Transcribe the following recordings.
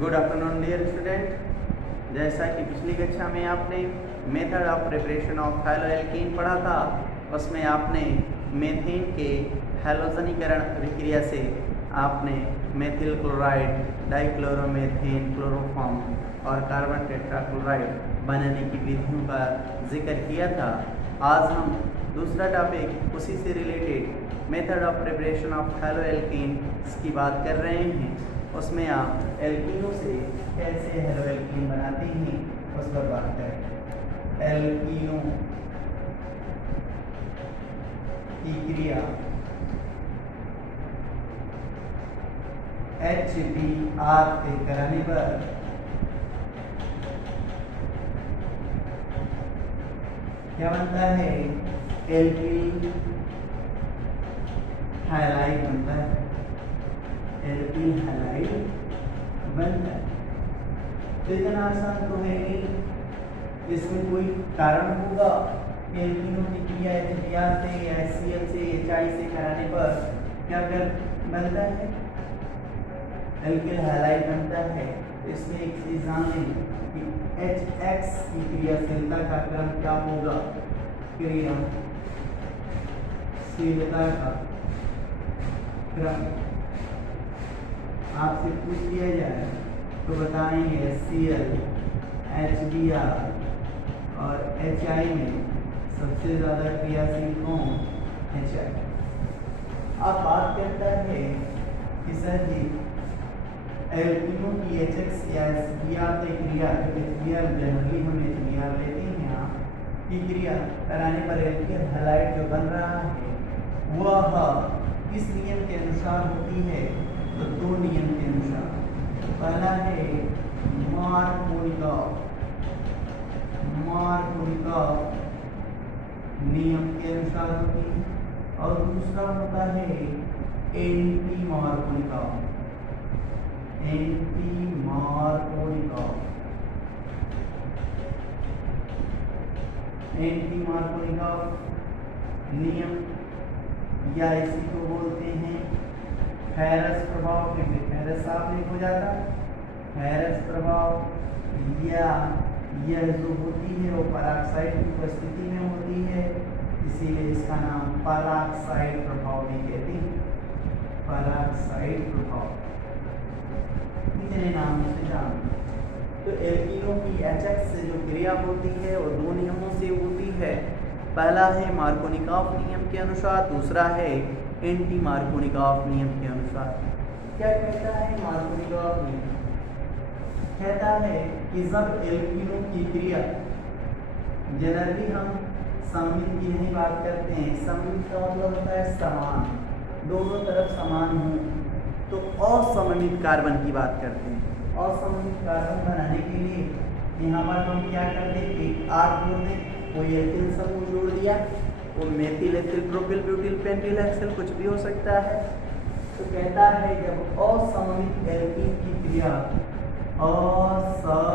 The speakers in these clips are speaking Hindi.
Good afternoon dear student. जैसा कि पिछली कक्षा में आपने मेथड ऑफ प्रिपरेशन ऑफ हैलोएल्कीन पढ़ा था, उसमें आपने मेथेन के हैलोजनीकरण अभिक्रिया से आपने मेथिल क्लोराइड, डाइक्लोरोमेथेन, क्लोरोफॉर्म और कार्बन टेट्राक्लोराइड बनाने की विधियों का जिक्र किया था। आज हम दूसरा टॉपिक उसी से related method of preparation of haloalkene की बात कर रहे हैं। उसमें आप एल्कीनों से कैसे हैलोएल्कीन बनाते हैं उस पर बात करें। एल्कीनों की क्रिया HBr से कराने पर क्या बनता है? एल्किल हैलाइड बनता है। एल्किल हैलाइड बनता है। तो इतना आसान तो है नहीं, इसमें कोई कारण होगा। एल्कीनों की क्रिया HBr से या HCl से HI से कराने पर क्या कर बनता है? एल्किल हैलाइड बनता है। इसमें एक चीज जान लें कि HX की क्रियाशीलता का क्रम क्या होगा? क्रियाशीलता का क्रम आपसे पूछ लिया जाए तो बताएंगे HCl, HBr और HI में सबसे ज्यादा क्रियाशील कौन? HI। अब बात करता है कि सर जी एल्कीनों की HX या HBr से क्रिया, HBr जनरली हम HBr लेते हैं यहाँ की क्रिया कराने पर एल्किल हैलाइड जो बन रहा है वह किस नियम के अनुसार होती है? तो दो नियम के अनुसार। पहला है मार्कोनिकॉफ नियम के अनुसार होती है और दूसरा होता है एंटी मार्कोनिकॉफ नियम या इसी को बोलते हैं फेरस प्रभाव। फेरस साफ नहीं हो जाता। फेरस प्रभाव या यह जो होती है वो पेरोक्साइड की उपस्थिति में होती है, इसीलिए इसका नाम पेरोक्साइड प्रभाव भी कहते हैं। पेरोक्साइड प्रभाव इतने नाम से जान। तो एल्कीनों की HX से जो क्रिया होती है वो दो नियमों से होती है। पहला है मार्कोनिकॉफ नियम के अनुसार, दूसरा है एंटी मार्कोनिकॉफ नियम के अनुसार। क्या कहता है मार्कोनिकॉफ नियम? कहता है कि जब एल्कीनों की क्रिया, जनरली हम सममित की नहीं बात करते हैं, सममित का मतलब होता है समान, दोनों तरफ समान हो, तो असममित कार्बन की बात करते हैं। असममित कार्बन बनाने के लिए यहाँ पर हम क्या कर दें? एक R जोड़ दें, कोई एल्किल समूह जोड़ दिया, वो methyl, ethyl, propyl, butyl, pentyl, hexyl कुछ भी हो सकता है। तो कहता है जब असममित एल्कीन की क्रिया, असममित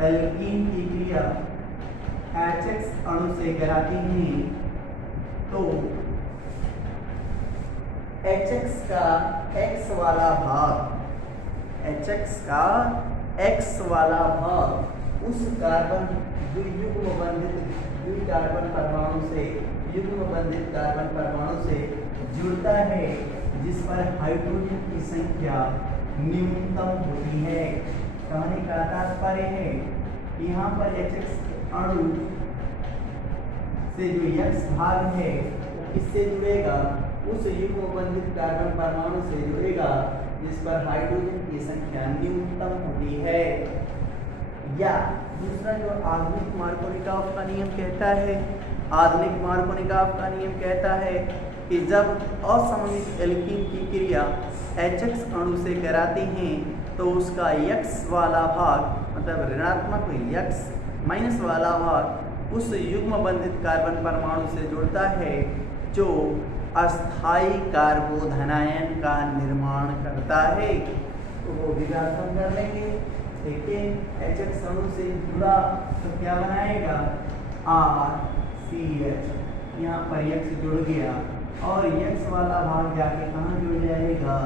एल्कीन की क्रिया HX अणु से कराती हैं तो HX का X वाला भाग, HX का X वाला भाग उस कार्बन द्विकार्बन परमाणु से, युग्मबंधित कार्बन परमाणु से जुड़ता है जिस पर हाइड्रोजन की संख्या न्यूनतम होती है। कहने का तात्पर्य है यहाँ पर HX अणु से जो X भाग है वो किससे जुड़ेगा? उस युग्मबंधित कार्बन परमाणु से जुड़ेगा जिस पर हाइड्रोजन की संख्या न्यूनतम होती है। या दूसरा जो आधुनिक मार्कोनिकॉफ का नियम कहता है, आधुनिक मार्कोनिकॉफ का नियम कहता है कि जब असममित एल्कीन की क्रिया HX अणु से कराते हैं तो उसका X वाला भाग, मतलब ऋणात्मक X माइनस वाला भाग उस युग्मबंधित कार्बन परमाणु से जुड़ता है जो अस्थाई कार्बोधनायन का निर्माण करता है। तो वो विघटन कर लेंगे। देखिए HX अणु से जुड़ा तो क्या बनाएगा? RCH। यहाँ पर X जुड़ गया और x वाला भाग जाके कहाँ जुड़ जाएगा,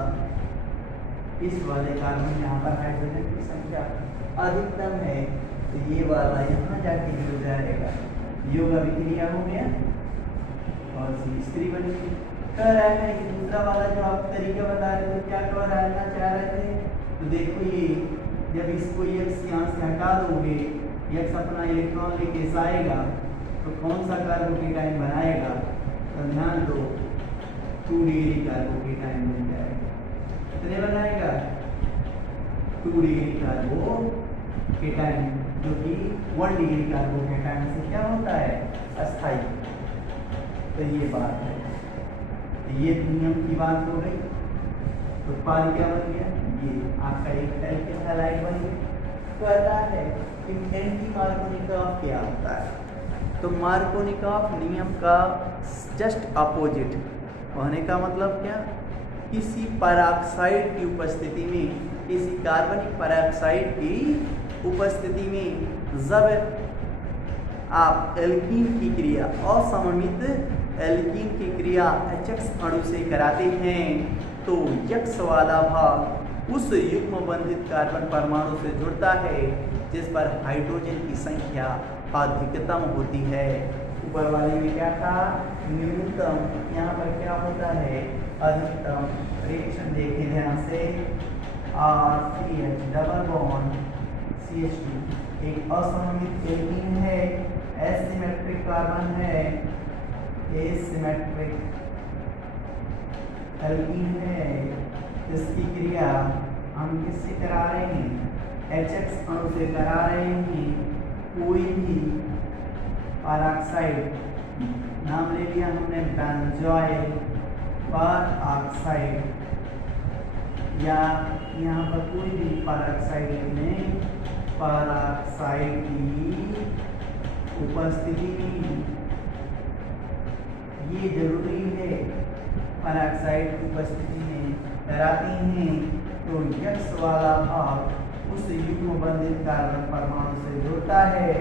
इस वाले कार्बन यहाँ पर हाइड्रोजन की संख्या अधिकतम है, तो ये वाला यहाँ जाके जुड़ जाएगा, योग अभिक्रिया हो गया और स्त्री बनेगी। कह रहा है कि दूसरा वाला जो आप तरीका बता रहे थे, क्या कहना चाह रहे थे, तो देखो ये जब इसको x यहाँ से हटा दोगे, x अपना इलेक्ट्रॉन लेके आएगा तो कौन सा कार्बोकेटाइन बनाएगा, तो ध्यान दो 2 डिग्री कार्बोकेटाइन बन जाएगा। कितने बनाएगा, 2 डिग्री कार्बोकेटाइन, जो कि 1 डिग्री कार्बोकेटाइन से क्या होता है, अस्थाई। तो ये बात है, तो ये नियम की बात हो गई। तो उत्पाद क्या बन गया, ये आपका एक एल्किल हैलाइड बन गया। तो कहता है कि एंटी मार्कोनिकॉफ क्या होता है, तो मार्कोनिकॉफ नियम का जस्ट अपोजिट होने का मतलब क्या, किसी पेरोक्साइड की उपस्थिति में, किसी कार्बनिक पेरोक्साइड की उपस्थिति में जब आप एल्कीन की क्रिया असममित एल्कीन की क्रिया HX अणु से कराते हैं तो X वाला भाग उस युग्म बंधित कार्बन परमाणु से जुड़ता है जिस पर हाइड्रोजन की संख्या अधिकतम होती है। ऊपर वाले में क्या था, न्यूनतम, यहाँ पर क्या होता है, अधिकतम। रिएक्शन देखें ध्यान से, RCH डबल बॉन्ड CH2 एक असममित एल्कीन है, एसिमेट्रिक कार्बन है, एसिमेट्रिक एल्कीन है, इसकी क्रिया हम किससे करा रहे हैं, HX अणु से करा रहे हैं। कोई भी पेरोक्साइड, नाम ले लिया हमने बेंजोइल पेरोक्साइड, या यहाँ पर कोई भी पेरोक्साइड में पेरोक्साइड की उपस्थिति में, ये जरूरी है, पेरोक्साइड की उपस्थिति में कराते हैं तो X वाला भाग उस युग्म बंधित कार्बन परमाणु से जुड़ता है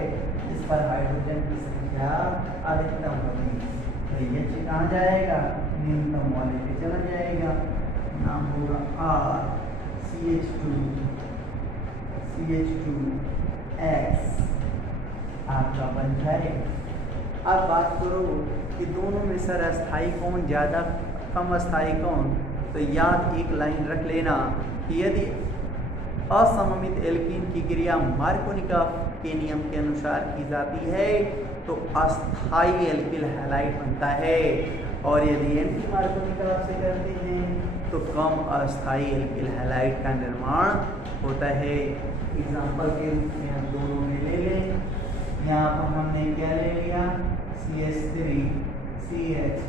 जिस पर हाइड्रोजन की संख्या अधिकतम होगी। तो H कहाँ जाएगा, न्यूनतम वाले पे चला जाएगा, नाम होगा CH2X आपका बन जाएगा। अब बात करो कि दोनों में सर अस्थाई कौन, ज़्यादा कम अस्थाई कौन, तो याद एक लाइन रख लेना कि यदि असममित एल्कीन की क्रिया मार्कोनिकॉफ के नियम के अनुसार की जाती है तो अस्थाई एल्किल हैलाइड बनता है, और यदि एंटी मार्कोनिकॉफ से करते हैं तो कम अस्थाई एल्किल हैलाइड का निर्माण होता है। एग्जाम्पल के रूप में हम दोनों में ले लें, यहाँ पर हमने क्या ले लिया, CH3CH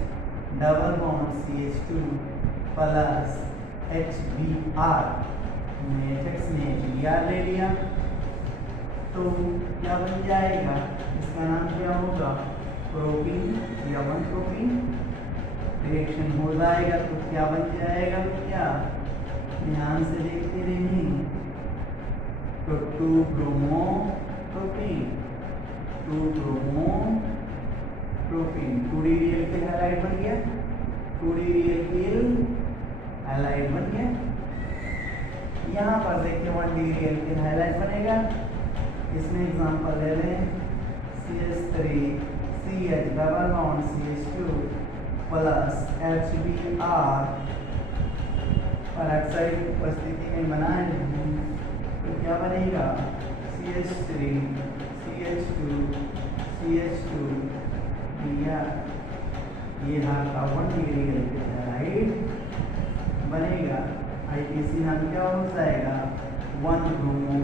double bond CH2 plus HBr, HX ने HBr ले लिया, तो क्या बन जाएगा, इसका नाम क्या होगा, प्रोपीन या 1 प्रोपीन। रिएक्शन हो जाएगा तो क्या बन जाएगा, क्या ध्यान से देखते रहिए, तो 2 bromo propene, 2 bromo propene, 2 degree alkyl halide बन गया, 2 डिग्री एल्किल हैलाइड बन गया। यहाँ पर देखिए 1 डिग्री एल्किल हैलाइड बनेगा, इसमें एग्जांपल ले लें, CH3CH double bond CH2 plus HBr, peroxide की उपस्थिति में बनाए तो क्या बनेगा, CH3CH2CH2 ये आपका 1 डिग्री एल्किल हैलाइड बनेगा। IPC नाम क्या हो जाएगा, 1 ब्रोमो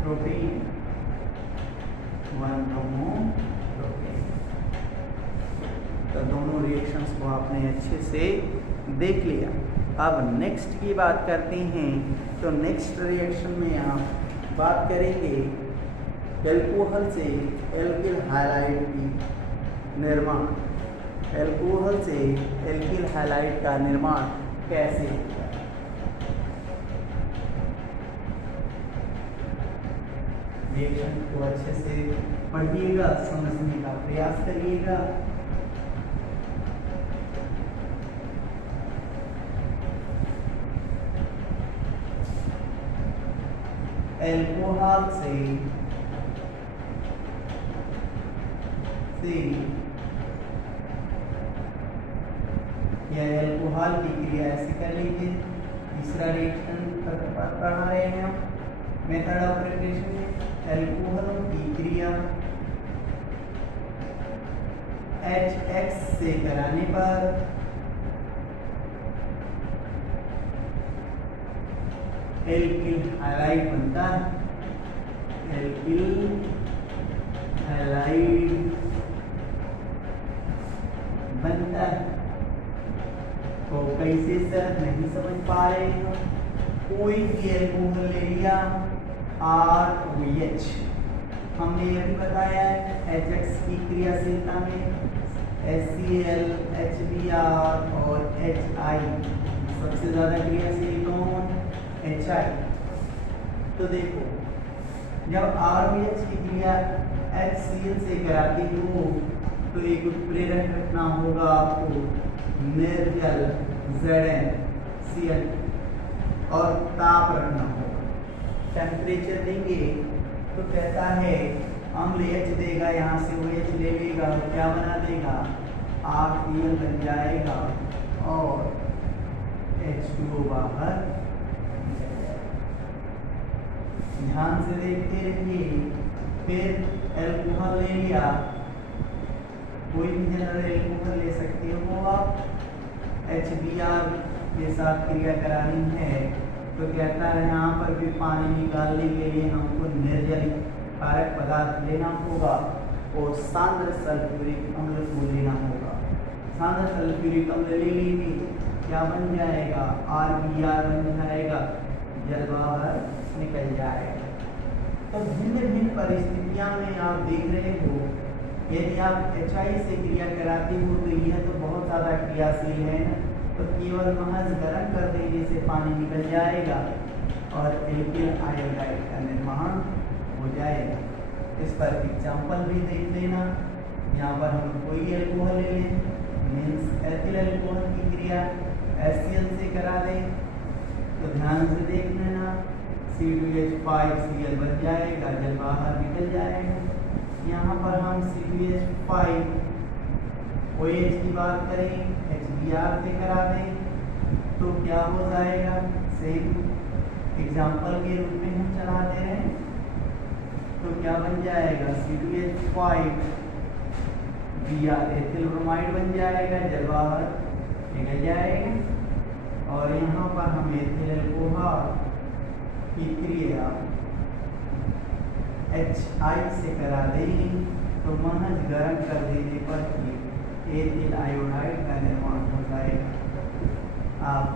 प्रोपीन, 1 ब्रोमो प्रोपीन। तो दोनों रिएक्शंस को आपने अच्छे से देख लिया। अब नेक्स्ट की बात करते हैं, तो नेक्स्ट रिएक्शन में आप बात करेंगे एल्कोहल से एल्किल हैलाइड की निर्माण, एल्कोहल से एल्किल हैलाइड का निर्माण कैसे होता है। रिएक्शन को अच्छे से पढ़िएगा, समझने का प्रयास करिएगा। एल्कोहल से या एल्कोहल की क्रिया ऐसे कर लीजिए। तीसरा रिएक्शन पढ़ा रहे हैं हम मेथड ऑफ प्रिपरेशन में। एल्कोहल की क्रिया HX से कराने पर एल्किल हैलाइड बनता है। एल्किल हैलाइड बनता है। तो कैसे सर नहीं समझ पा रहे हो? कोई भी एल्कोहल ले लिया ROH, हमने यह भी बताया है HX की क्रियाशीलता में HCl, HBr और HI सबसे ज्यादा क्रियाशील कौन? HI। तो देखो जब ROH की क्रिया HCl से कराती हो तो एक उत्प्रेरक रखना होगा आपको निर्जल ZnCl और ताप रखना होगा। टेम्परेचर देंगे तो कहता है अम्ल H देगा, यहाँ से OH ले लेगा, क्या बना देगा? RCl बन जाएगा और H2O बाहर। ध्यान से देखते रहिए। फिर एल्कोहल ले लिया, कोई भी जनरल एल्कोहल ले सकते हो आप। HBr के साथ क्रिया करानी है तो कहता है यहाँ पर भी पानी निकालने के लिए हमको निर्जल कारक पदार्थ लेना होगा और सांद्र सल्फ्यूरिक अम्ल को लेना होगा। सांद्र सल्फ्यूरिक अम्ल ले लेंगे, क्या बन जाएगा? RBr बन जाएगा, जल बाहर निकल जाएगा। तो भिन्न भिन्न परिस्थितियों में आप देख रहे हो, यदि आप HI से क्रिया कराते हो तो यह तो बहुत ज़्यादा क्रियाशील है ना, तो केवल महज गर्म कर देने से पानी निकल जाएगा और एल्किल आयोडाइड का निर्माण हो जाएगा। इस पर एग्जाम्पल भी देख लेना। यहाँ पर हम कोई एल्कोहल ले लें, मीन्स एथिल एल्कोहल की क्रिया HCl से करा दें तो ध्यान से देख लेना, C2H5Cl बन जाएगा, जल बाहर निकल जाएगा। यहाँ पर हम C2H5 OH की बात करें, HBr से करा दें तो क्या हो जाएगा? सेम एग्जाम्पल के रूप में हम चला दे रहे हैं तो क्या बन जाएगा? C2H5 Br एथिल ब्रोमाइड बन जाएगा, जल बाहर निकल जाएगा। और यहाँ पर हम एथिल अल्कोहल की क्रिया HI से करा देंगे तो महज गर्म कर देने पर ही एथिल आयोडाइड का निर्माण हो जाएगा। आप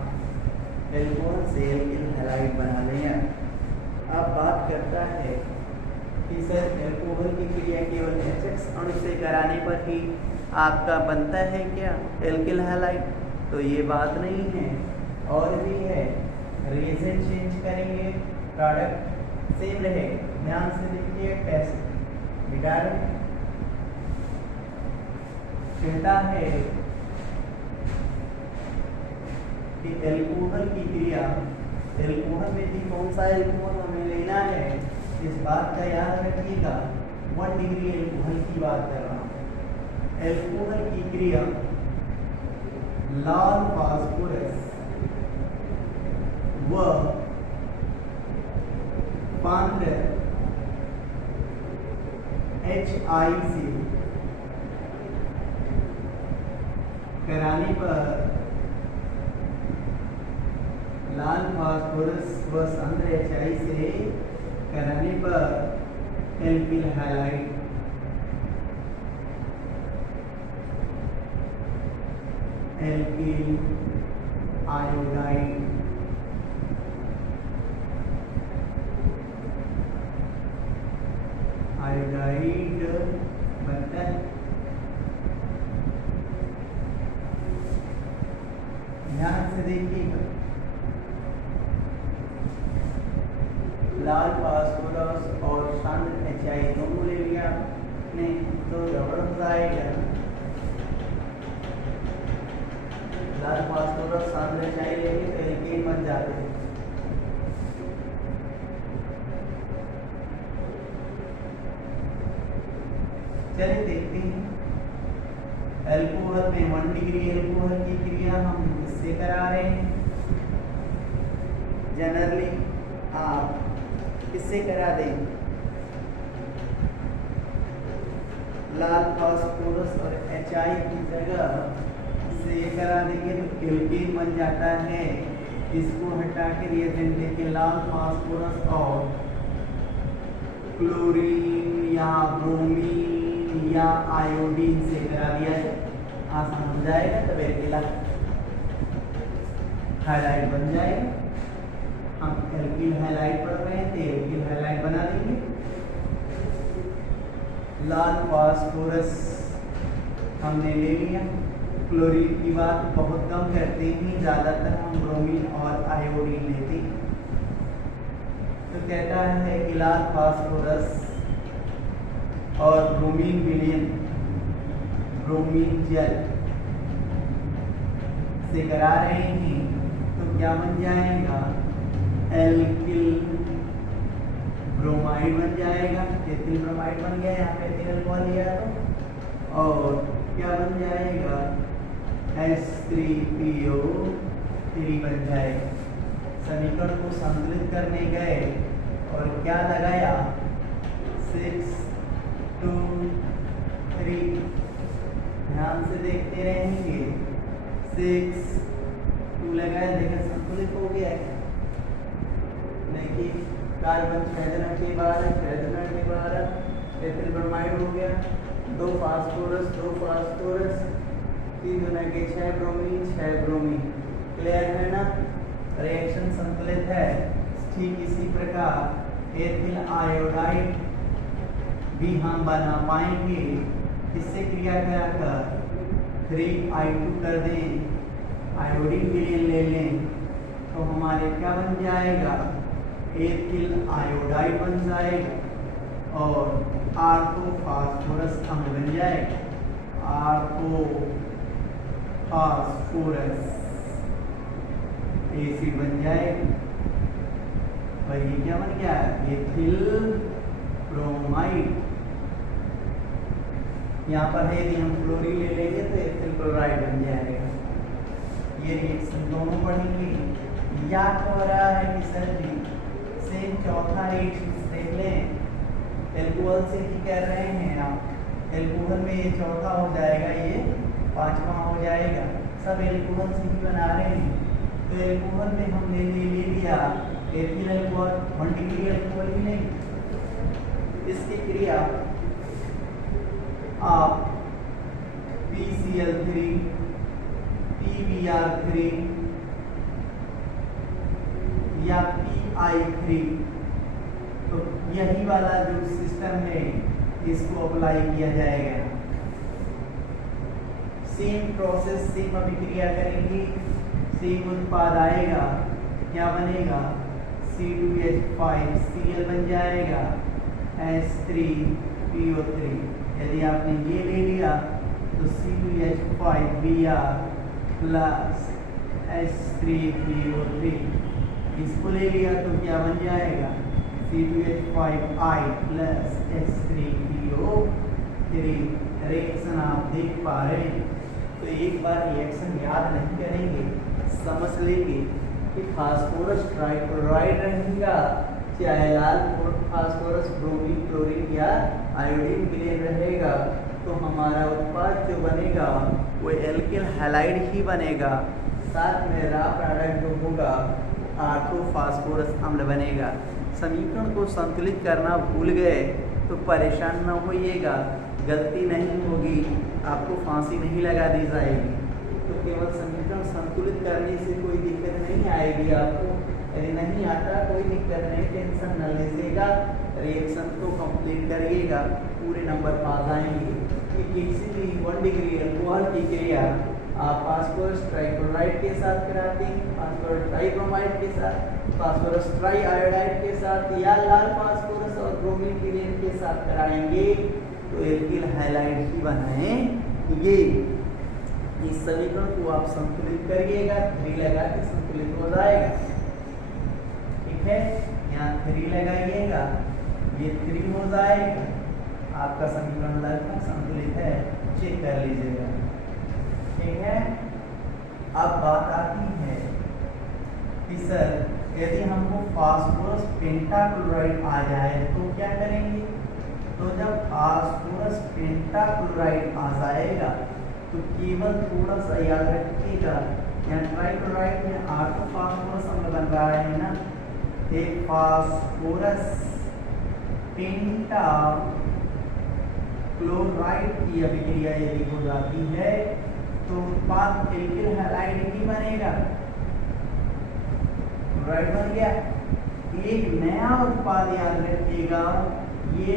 एल्कोहल से एल्किल हैलाइड बना लेंगे। अब बात करता है कि सर एल्कोहल की क्रिया केवल HX अणु से कराने पर ही आपका बनता है क्या एल्किल हैलाइड? तो ये बात नहीं है, और भी है। रिएजेंट चेंज करेंगे, प्रोडक्ट सेम रहेगा। ध्यान से देखिए, कैसे दिखा रहे हैं। कहता है कि एल्कोहल की क्रिया, एल्कोहल में भी कौन सा एल्कोहल हमें लेना है इस बात का याद रखिएगा। 1 डिग्री एल्कोहल की बात कर रहा हूँ। एल्कोहल की क्रिया लाल फास्फोरस व पांड्र HI से कराने पर लाल फास्फोरस व सांद्र HI से कराने पर alkyl halide alkyl iodide iodide बनता है। ध्यान से देखिएगा, लाल फास्फोरस और सांद्र HI दोनों ले लिया आपने तो रबड़ हो जाएगा। लाल फास्फोरस सांद्र HI लेंगे तो एल्केन बन जाते हैं। चलिए देखते हैं। अल्कोहल में 1 डिग्री अल्कोहल की क्रिया हम इससे करा रहे हैं। जनरली आप किससे करा दें? लाल फास्फोरस और HI की जगह से ये करा देंगे तो एल्केन बन जाता है। इसको हटा के रिएजेंट लेके लाल फास्फोरस और क्लोरीन या ब्रोमीन या आयोडीन से करा दिया है, आसान हो जाएगा। तब एल्किल हाइलाइट बन जाएगा। हम एल्किल हाइलाइट पढ़ रहे हैं तो एल्किल हाइलाइट बना देंगे। लाल फास्फोरस हमने ले लिया। क्लोरीन की बात बहुत कम करते हैं, ज़्यादातर हम ब्रोमीन और आयोडीन लेते हैं। तो कहता है कि लाल फास्फोरस और ब्रोमीन विलयन ब्रोमीन जल से करा रहे हैं तो क्या बन जाएगा? एल्किल ब्रोमाइड बन जाएगा। एथिल ब्रोमाइड बन गया, यहाँ पे एथिल अल्कोहल लिया तो। और क्या बन जाएगा? H3PO3 बन जाएगा। समीकरण को संतुलित करने गए और क्या लगाया? 6 2 3। ध्यान से देखते रहेंगे। 6 2 लगाया, देखा संतुलित हो गया है। देखिए कार्बन 6 जन के 12, 6 जन के 12, एथिल ब्रोमाइड हो गया। 2 फास्फोरस 3 जन के 6 ब्रोमीन 6 ब्रोमीन। क्लियर है ना? रिएक्शन संतुलित है। ठीक इसी प्रकार एथिल आयोडाइड भी हम बना पाएंगे। इससे क्रिया कराकर 3I2 कर दें, आयोडीन विलयन ले लें तो हमारे क्या बन जाएगा? एथिल आयोडाइड बन जाएगा और आर्थो फास्फोरस अम्ल बन जाएगा। आर्थो फास्फोरस एसिड बन जाएगा। भाई ये क्या बन गया? Ethyl bromide. यहाँ पर है यदि हम क्लोरीन ले लेंगे तो एथिल क्लोराइड बन जाएगा। ये रिएक्शन दोनों पढ़ेंगे। या हो रहा है कि सर जी सेम चौथा रिएक्शन देख लें। एल्कोहल से ही कर रहे हैं आप। एल्कोहल में ये चौथा हो जाएगा, ये पांचवा हो जाएगा। सब एल्कोहल से ही बना रहे हैं। तो एल्कोहल में हमने ले लिया एथिल अल्कोहल 1 डिग्री अल्कोहल ही नहीं। इसकी क्रिया आप PCl3 PBr3 या PI3, तो यही वाला जो सिस्टम है इसको अप्लाई किया जाएगा। सेम प्रोसेस, सेम अभिक्रिया करेंगे, सेम उत्पाद आएगा। क्या बनेगा? C2H5Cl बन जाएगा, H3PO3। यदि आपने ये ले लिया तो C2H5Br प्लस H3PO3। इसको ले लिया तो क्या बन जाएगा? C2H5I plus H3PO3। रिएक्शन आप देख पा रहे हैं। तो एक बार रिएक्शन याद नहीं करेंगे, समझ लेंगे कि फास्फोरस ट्राइक्लोराइड रहेगा, चाहे लाल फास्फोरस ब्रोमीन क्लोरीन या आयोडीन विलयन रहेगा, तो हमारा उत्पाद जो बनेगा वो एल्किल हैलाइड ही बनेगा। साथ में रा प्रोडक्ट जो होगा आर्थो फास्फोरस अम्ल बनेगा। समीकरण को संतुलित करना भूल गए तो परेशान न होइएगा, गलती नहीं होगी, आपको फांसी नहीं लगा दी जाएगी। तो केवल समीकरण संतुलित करने से कोई दिक्कत नहीं आएगी आपको। यदि नहीं आता कोई दिक्कत नहीं, टेंशन न लीजिएगा, रिएक्शन को कंप्लीट करिएगा, पूरे नंबर पास आएंगे। कि किसी भी 1 डिग्री अल्कोहल की क्रिया आप फास्फोरस ट्राइक्लोराइड के साथ कराते हैं, फास्फोरस ट्राइब्रोमाइड के साथ, फास्फोरस ट्राई आयोडाइड के साथ या लाल फास्फोरस और ब्रोमीन विलयन के साथ कराएंगे तो एल्किल हैलाइड ही बनाएंगे। इस समीकरण को आप संतुलित करिएगा, 3 लगा के संतुलित हो जाएगा। ठीक है, यहाँ 3 लगाइएगा, ये 3 हो जाएगा। आपका समीकरण लगभग संतुलित है, चेक कर लीजिएगा। ठीक है, अब बात आती है कि सर यदि हमको फास्फोरस पेंटाक्लोराइड आ जाए तो क्या करेंगे। तो जब फास्फोरस पेंटाक्लोराइड आ जाएगा तो केवल थोड़ा सा याद रखिएगा, यहाँ ट्राइक्लोराइड में 8 फास्फोरस अम्ल बन रहा है ना, एक फास्फोरस पेंटाक्लोराइड की अभिक्रिया यदि हो जाती है तो उत्पाद एल्किल हैलाइड ही बनेगा। क्लोराइड बन गया, एक नया उत्पाद याद रखिएगा, ये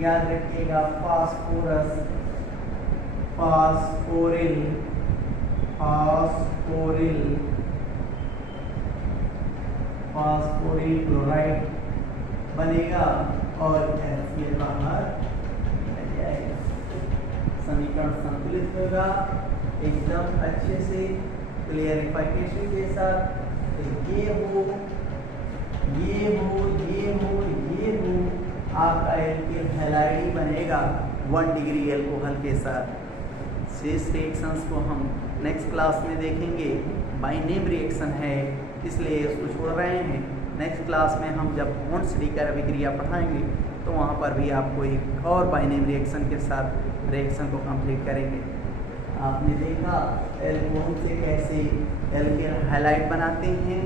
याद रखिएगा फास्फोरस फास्फोरिल क्लोराइड बनेगा और HCl बाहर निकल जाएगा। समीकरण संतुलित होगा एकदम अच्छे से क्लियरिफिकेशन के साथ। ये हो आपका एल्किल हैलाइड बनेगा 1 डिग्री एल्कोहल के साथ। शेष रिएक्शंस को हम नेक्स्ट क्लास में देखेंगे। बाय नेम रिएक्शन है इसलिए इसको छोड़ रहे हैं। नेक्स्ट क्लास में हम जब बॉन्ड्स लीकर अभिक्रिया पढ़ाएंगे तो वहाँ पर भी आपको एक और बाय नेम रिएक्शन के साथ रिएक्शन को कंप्लीट करेंगे। आपने देखा एल्कोहल से कैसे एल्किल हैलाइड बनाते हैं,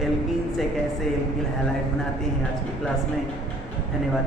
एल्कीन से कैसे एल्किल हैलाइड बनाते हैं आज की क्लास में। धन्यवाद।